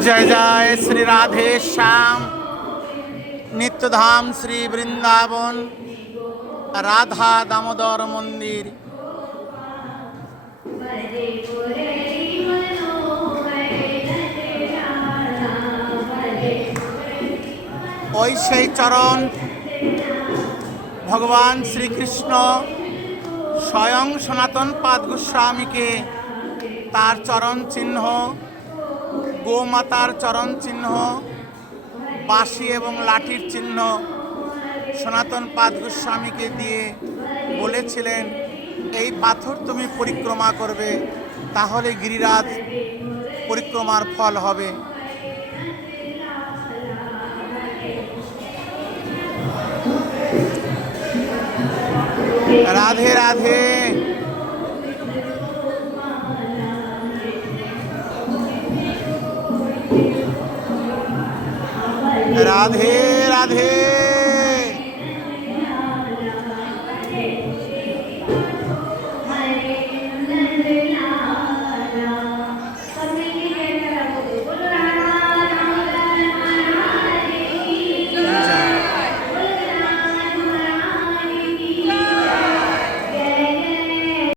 जय जय श्री राधे श्याम नित्यधाम श्री वृंदावन राधा दामोदर मंदिर। ওই সেই চরণ ভগবান শ্রীকৃষ্ণ স্বয়ং সনাতন পাদ গোস্বামীকে তার চরণ চিহ্ন, গোমাতার চরণ চিহ্ন, বাঁশি এবং লাঠির চিহ্ন সনাতন পাদ গোস্বামীকে দিয়ে বলেছিলেন, এই পাথর তুমি পরিক্রমা করবে, তাহলে গিরিরাজ পরিক্রমার ফল হবে। রাধে রাধে। রাধে রাধে।